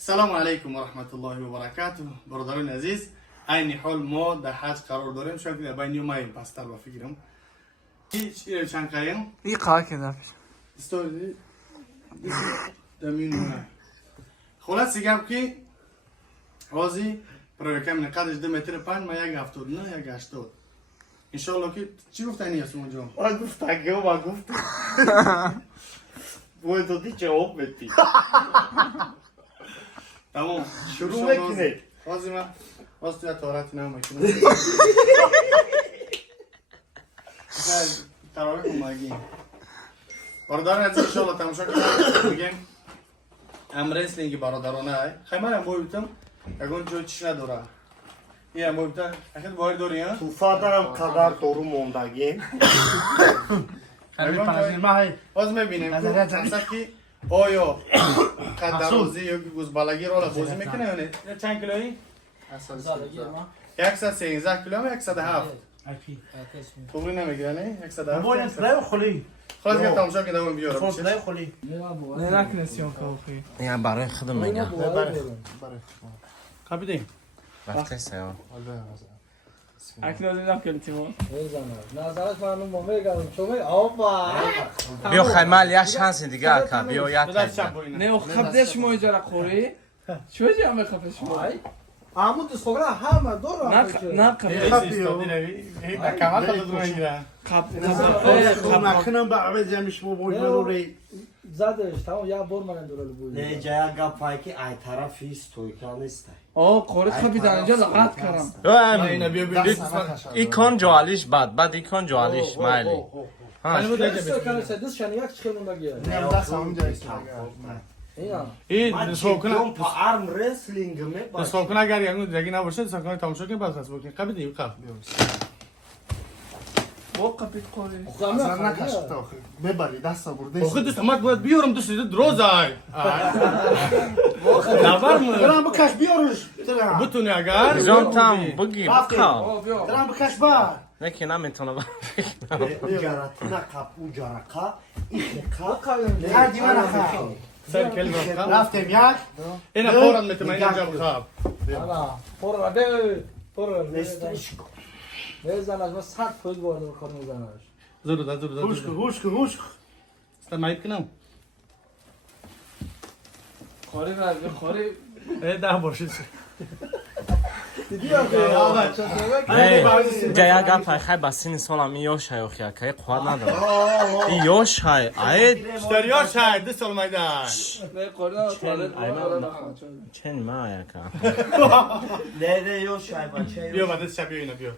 سلام علیکم و رحمت الله و برکاته. برادران عزیز، این حال ما در حج قرار داریم. شاید که بین یومیم پستر با فکرم هیچ چند قایم این قاعه که دارش استوری دمین خلاص گپ که رازی برای کم نقدش 2 متر 5 ما 1.70 نه 1.80 ان شاء الله که چی گفتنی هست اونجا؟ ما گفتم که ما گفتم باید تو دی جواب بدی. تمام شروع نکنید. رازی ما راست یا تارت نمیکنم. تراویح اومدیم. برادران عزیز ان شاء الله تماشا کنید. میگم امرسلینگ برادرانه ای. خیلی من بودم. اگه جای چیز نداره. یه بودم. اخیر باید داری ها؟ تو فادرم قدر دارو موندگی. خیلی پناهی. باز میبینیم. مثلا کی آیا قدر روزی یا گوزبالگی رو بازی میکنه یا نه؟ چند کیلویی؟ 113 کیلو و 107. خوبی نمیگیره نه؟ 107. باید برای خلی. خلاص که تماشا کنید اون بیارم. خب برای خلی. نه نکنسیون کافی این برای خودم میگم کپیتان وقتی سیاه اکنون دیدم که تیمو نظرش من ما میگم شما آفا بیا خیمال یه شانس دیگه اکا بیا یا نه خب شما اجاره خوری چه جا هم خب شما عمود صغرا همه دور نه کمال خود رو میگیره خب نکنم به عوض جمعش ما باید بروری. زدش تمام یا بور من دور بود نه جای گپایی که ای طرفی استویکا نیست. آه قرص خبیدن اینجا لغت کردم اینا بیا ایکون جوالیش بعد ایکون جوالیش مایلی دست شنیاک چخیل مونگیه نه دست هم جایست. این سوکنا پا ارم رسلینگ می سوکنا اگر یعنی دیگه نباشه سوکنا تماشا کنید بعد از بکنید کپیتان کاف با قبیت خوری اصلا نکشت آخه. ببری دست برده. آخه دوست ما باید بیارم دوست دروز ای خبر درام بکش بیارش. درام. بتونی اگر جان تام بگی بکا درام بکش با. نکی نمیتونه اجارت نکاپ اجارکا ایخکا هدی من خواهم. سر کلمه خواب رفتم یک. اینا فورا میتونم اینجا خواب انا فور ده فور نستش بزن از ما 100 فوت وارد کار میزنش زود هوش. استمعید کنم خوری را خوری ده باشه دیدی آقا جای گپ خیلی بسین سالم یوش های اوخیا که قوت نداره این یوش های آید اشتریا شاید دست المایده نه خوری چند ما یکا نه یو شای بچه بیا بعد شبیه اینا بیا